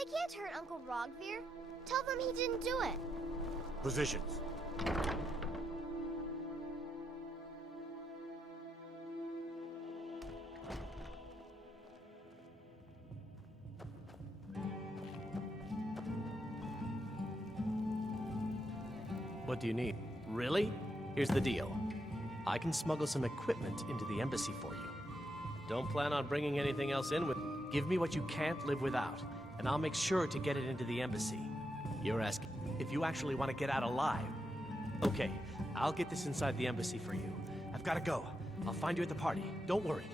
They can't hurt Uncle Rogvir. Tell them he didn't do it. Positions. What do you need? Really? Here's the deal. I can smuggle some equipment into the embassy for you. Don't plan on bringing anything else in with... Give me what you can't live without, and I'll make sure to get it into the embassy. You're asking if you actually want to get out alive. Okay, I'll get this inside the embassy for you. I've got to go. I'll find you at the party. Don't worry.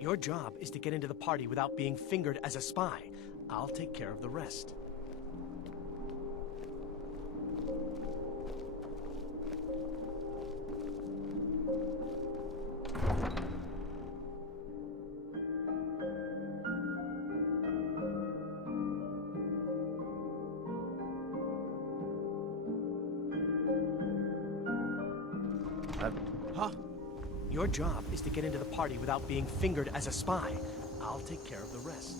Your job is to get into the party without being fingered as a spy. I'll take care of the rest. Huh? Your job is to get into the party without being fingered as a spy. I'll take care of the rest.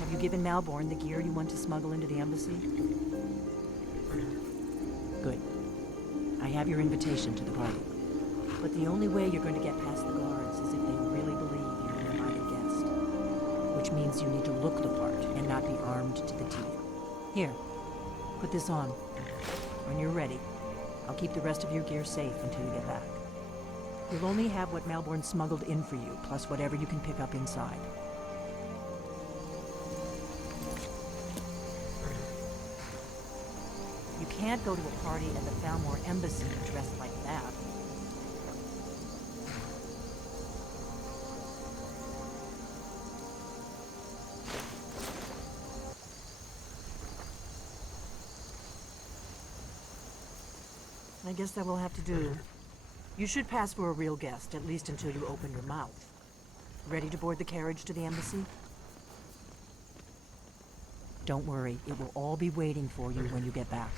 Have you given Malborn the gear you want to smuggle into the embassy? Good. I have your invitation to the party. But the only way you're going to get past the guards is if they really believe you're an invited guest. Which means you need to look the part and not be armed to the teeth. Here, put this on. When you're ready, I'll keep the rest of your gear safe until you get back. You'll only have what Malborn smuggled in for you, plus whatever you can pick up inside. You can't go to a party at the Thalmor Embassy dressed like that. I guess that will have to do. You should pass for a real guest, at least until you open your mouth. Ready to board the carriage to the embassy? Don't worry, it will all be waiting for you when you get back.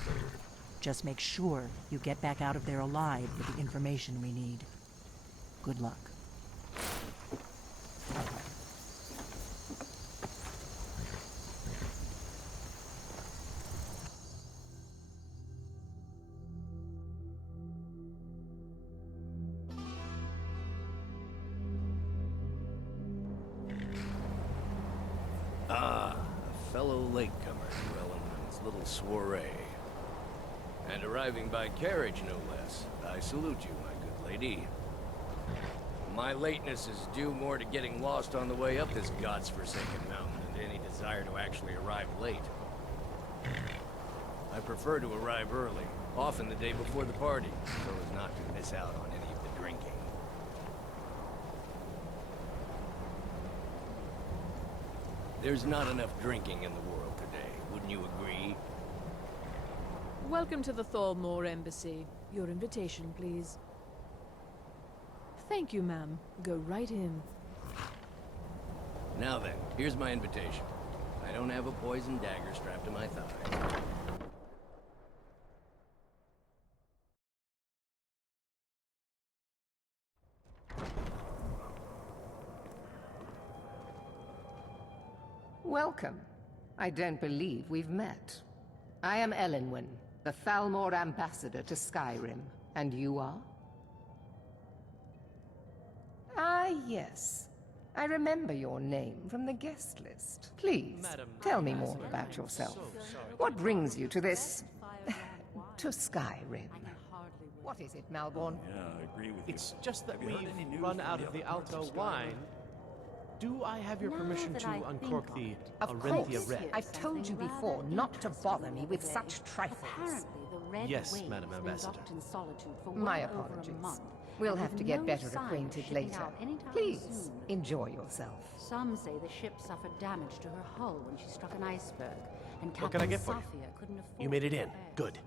Just make sure you get back out of there alive with the information we need. Good luck. Ah, a fellow latecomer to Ellenman's little soiree. And arriving by carriage, no less. I salute you, my good lady. My lateness is due more to getting lost on the way up this god's-forsaken mountain than to any desire to actually arrive late. I prefer to arrive early, often the day before the party, so as not to miss out on any of the drinking. There's not enough drinking in the world today. you agree? Welcome to the Thalmor Embassy. Your invitation, please. Thank you, ma'am. Go right in. Now then, here's my invitation. I don't have a poison dagger strapped to my thigh. Welcome. I don't believe we've met. I am Elenwen, the Thalmor ambassador to Skyrim. And you are? Ah, yes. I remember your name from the guest list. Please, Madam tell me more about yourself. What brings you to this... to Skyrim? What is it, Malborn? Yeah, I agree with you. It's just that Have you heard any we've news run from out the of the other parts Alto of Skyrim? wine. Do I have your Now permission that to I think uncork the of it, Of Arinthia course. Red? I've told you before not to bother me with such trifles. Apparently, the Red Yes, Wave's Madam been Ambassador. locked in solitude for My well over a apologies. month, We'll and have with to get no better sign of acquainted shipping later. out anytime Please, soon. enjoy yourself. Some say the ship suffered damage to her hull when she struck an iceberg, and What can I Captain get for you? Safia couldn't afford You made it to in. repair. Good.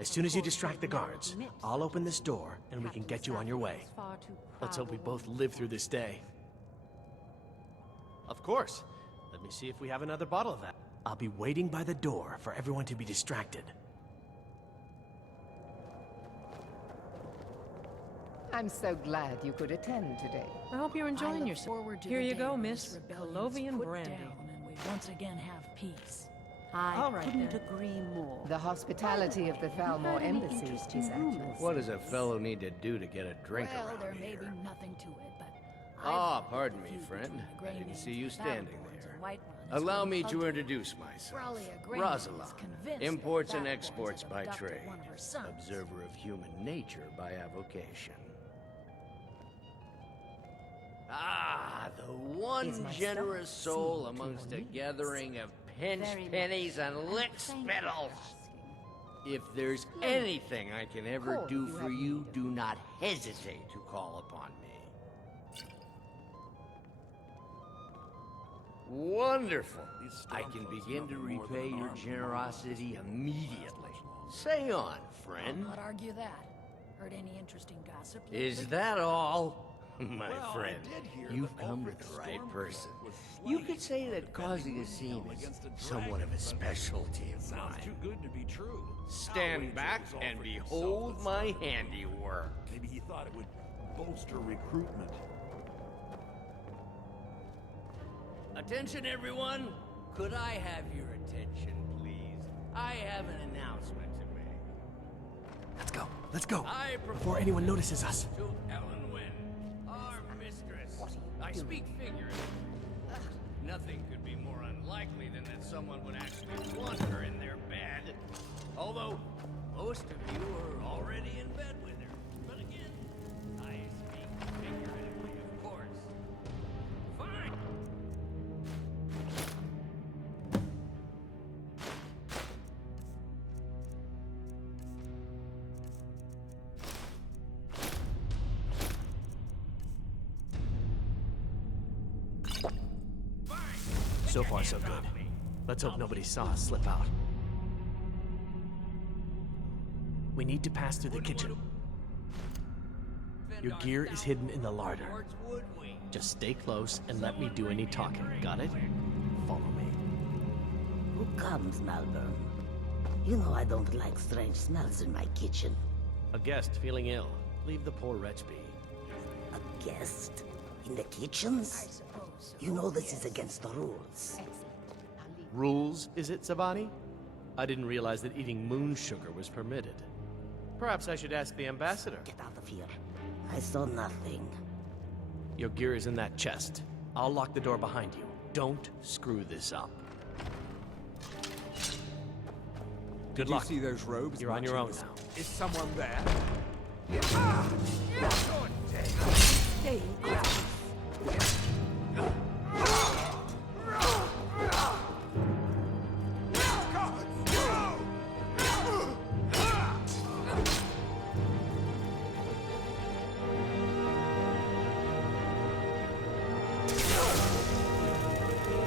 As soon as you Of course, distract the she'd never guards, admit I'll such open a this thing. door and we can Captain get you on your Safia way. was far too Let's hope we proud a both woman. live through this day. Of course. Let me see if we have another bottle of that. I'll be waiting by the door for everyone to be distracted. I'm so glad you could attend today. I hope you're I enjoying look yourself. forward to Here the you day go, when Miss this rebellion Colovian is put Brandy. down and we once again have peace. I All right, couldn't then. agree more. The hospitality of the Thalmor heard any Embassy is interesting at rumors? your What does a service. fellow need to do to get a drink Well, around there may here? be nothing to it, but Ah, I've heard pardon the me, feud friend. between the I didn't Grey see you Names, standing Battleborns, there. and Whiterun is Allow growing me to ugly. introduce myself. Raleigh a Grey Names is Rosalind, convinced that imports and Battleborns exports have by abducted trade, one of her sons. observer of human nature by avocation. Ah, the one Is my generous stomach soul seem to amongst your a needs? gathering of pinch Very much. pennies and lick Thank you for spittles. asking. If there's anything I can ever Call do if you for have you, need of do not hesitate to call upon me. Wonderful. These I can Stormcloaks begin are to nothing more than repay an your armed generosity mob. immediately. Say on, I'll friend. not argue that. Heard any interesting gossip? Is lately? that all? My Well, I friend, did hear you've that come to Ulfric the right Stormcloak person. was You slain could say that defending causing a Brynhilde scene is against a somewhat of dragon, a but specialty of Sounds too mine. good to be true. I'll Stand wager back it was and Ulfric himself behold that my started the handiwork. Maybe he thought it would bolster recruitment. Attention, everyone! Could I have your attention, please? I have an announcement to make. Let's go. I Before anyone notices us. to Ellen Wynn, our mistress. I speak figuratively. Nothing could be more unlikely than that someone would actually want her in their bed. Although, most of you are already in bed with her. But again, I speak figuratively, of course. Fine. So far, so good. Let's hope nobody saw us slip out. We need to pass through the kitchen. Your gear is hidden in the larder. Just stay close and let me do any talking. Got it? Follow me. Who comes, Malvern? You know I don't like strange smells in my kitchen. A guest feeling ill. Leave the poor wretch be. A guest? In the kitchens? You know this is against the rules. Rules, is it, Savani? I didn't realize that eating moon sugar was permitted. Perhaps I should ask the ambassador. Get out of here. I saw nothing. Your gear is in that chest. I'll lock the door behind you. Don't screw this up. Good luck. You see those robes? You're on your own matching now. this? Is someone there? Stay close.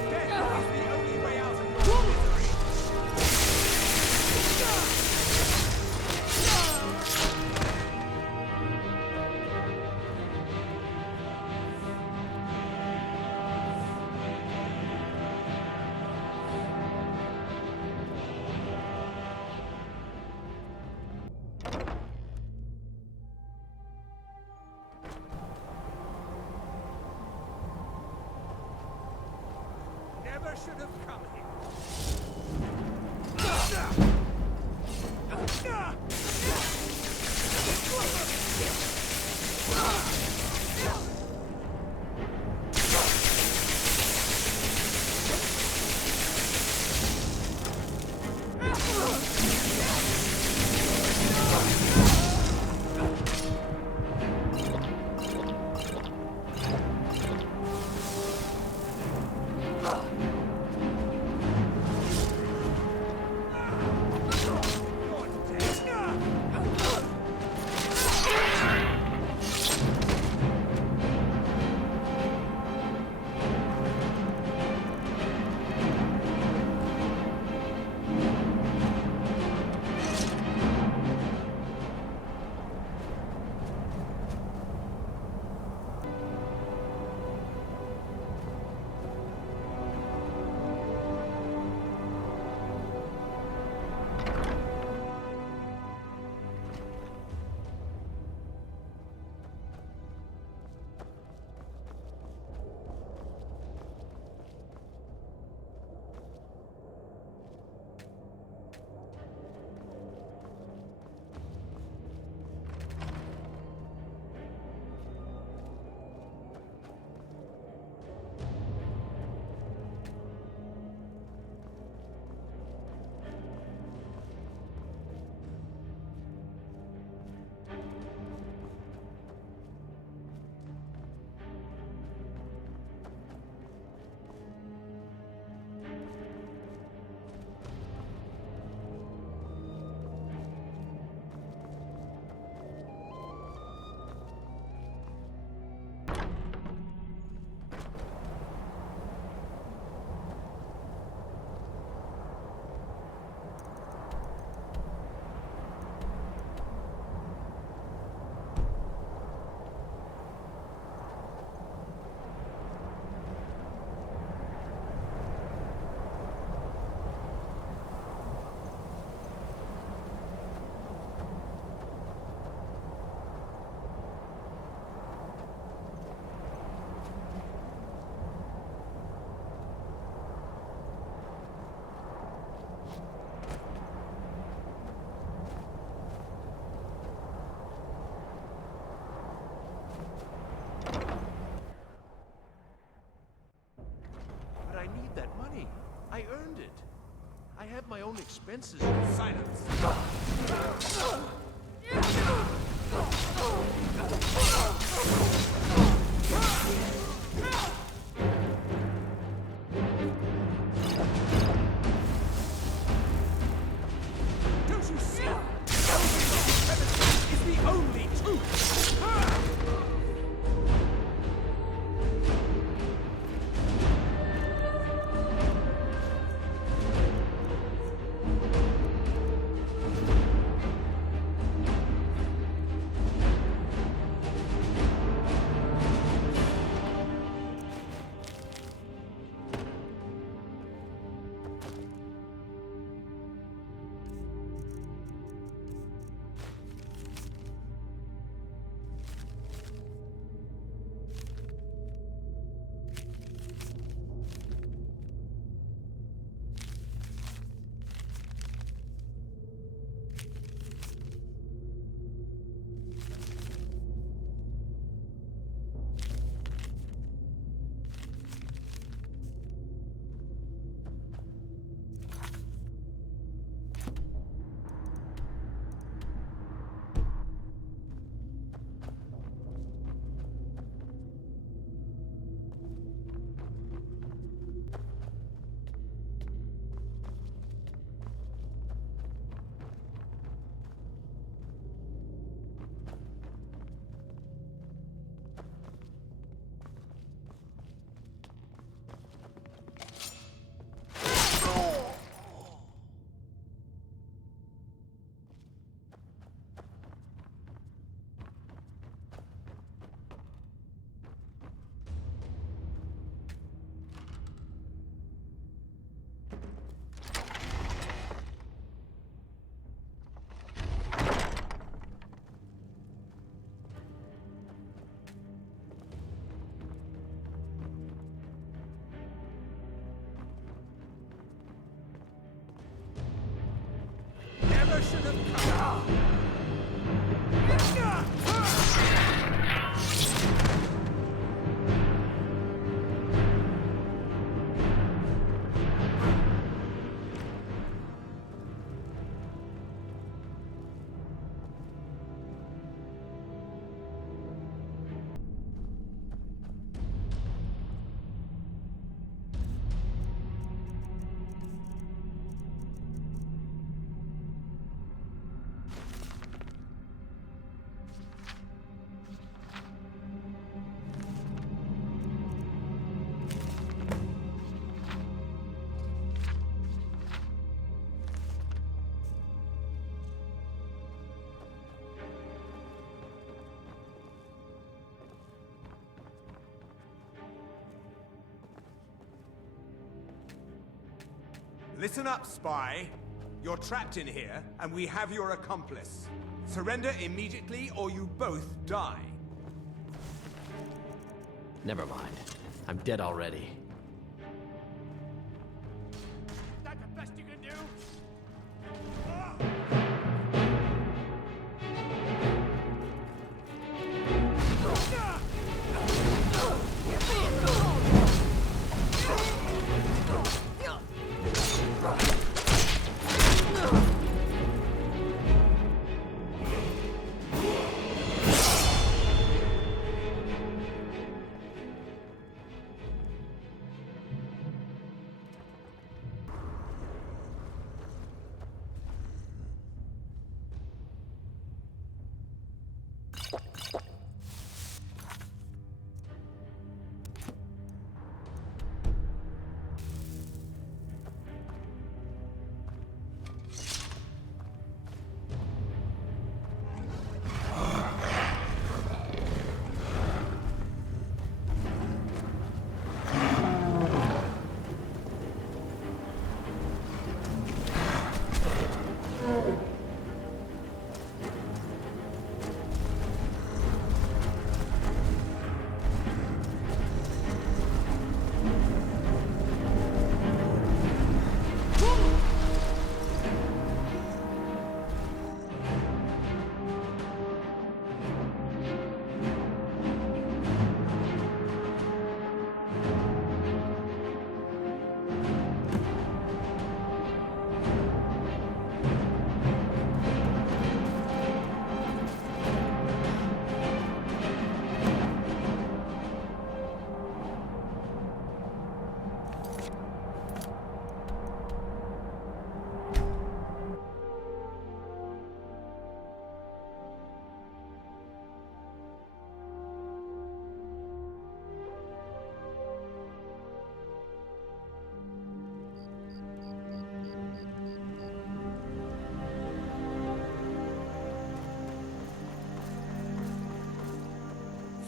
Death is the only way out of your misery. never should have come here. I need that money. I earned it. I have my own expenses. Silence. Don't you see? Is the only truth. version of cover. Listen up, spy. You're trapped in here, and we have your accomplice. Surrender immediately, or you both die. Never mind. I'm dead already. That the best you can do?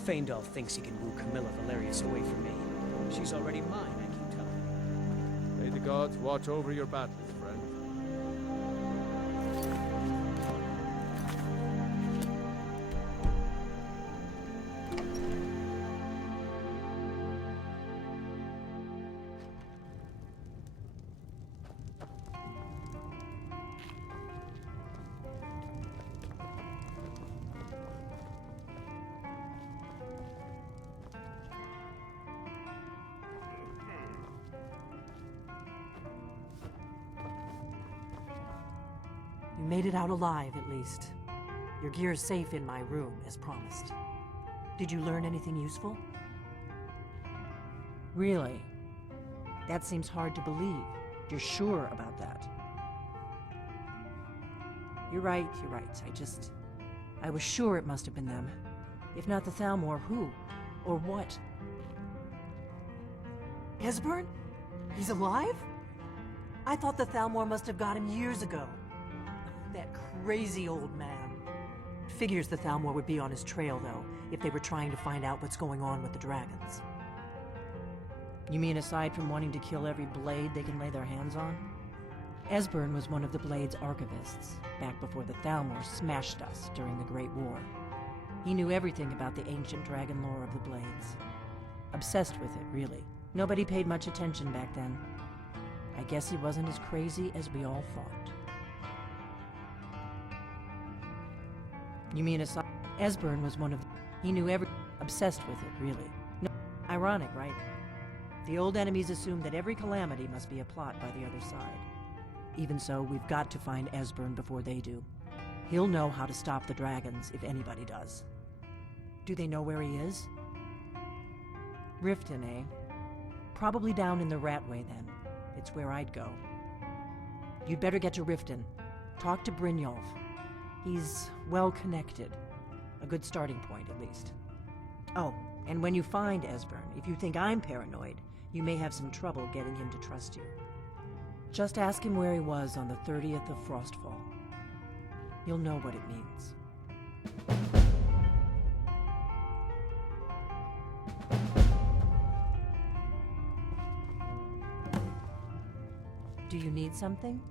Faendal thinks he can woo Camilla Valerius away from me. She's already mine, I keep telling him. May the gods watch over your battles, friend. You made it out alive, at least. Your gear's safe in my room, as promised. Did you learn anything useful? Really? That seems hard to believe. You're sure about that? You're right. I was sure it must have been them. If not the Thalmor, who? Or what? Esbern? He's alive? I thought the Thalmor must have got him years ago. That crazy old man. Figures the Thalmor would be on his trail, though, if they were trying to find out what's going on with the dragons. You mean aside from wanting to kill every blade they can lay their hands on? Esbern was one of the Blade's archivists, back before the Thalmor smashed us during the Great War. He knew everything about the ancient dragon lore of the Blades. Obsessed with it, really. Nobody paid much attention back then. I guess he wasn't as crazy as we all thought. You mean aside? Esbern was one of he knew every obsessed with it, really. No, ironic, right? The old enemies assumed that every calamity must be a plot by the other side. Even so, we've got to find Esbern before they do. He'll know how to stop the dragons, if anybody does. Do they know where he is? Riften, eh? Probably down in the Ratway, then. It's where I'd go. You'd better get to Riften. Talk to Brynjolf. He's well-connected. A good starting point, at least. Oh, and when you find Esbern, if you think I'm paranoid, you may have some trouble getting him to trust you. Just ask him where he was on the 30th of Frostfall. You'll know what it means. Do you need something?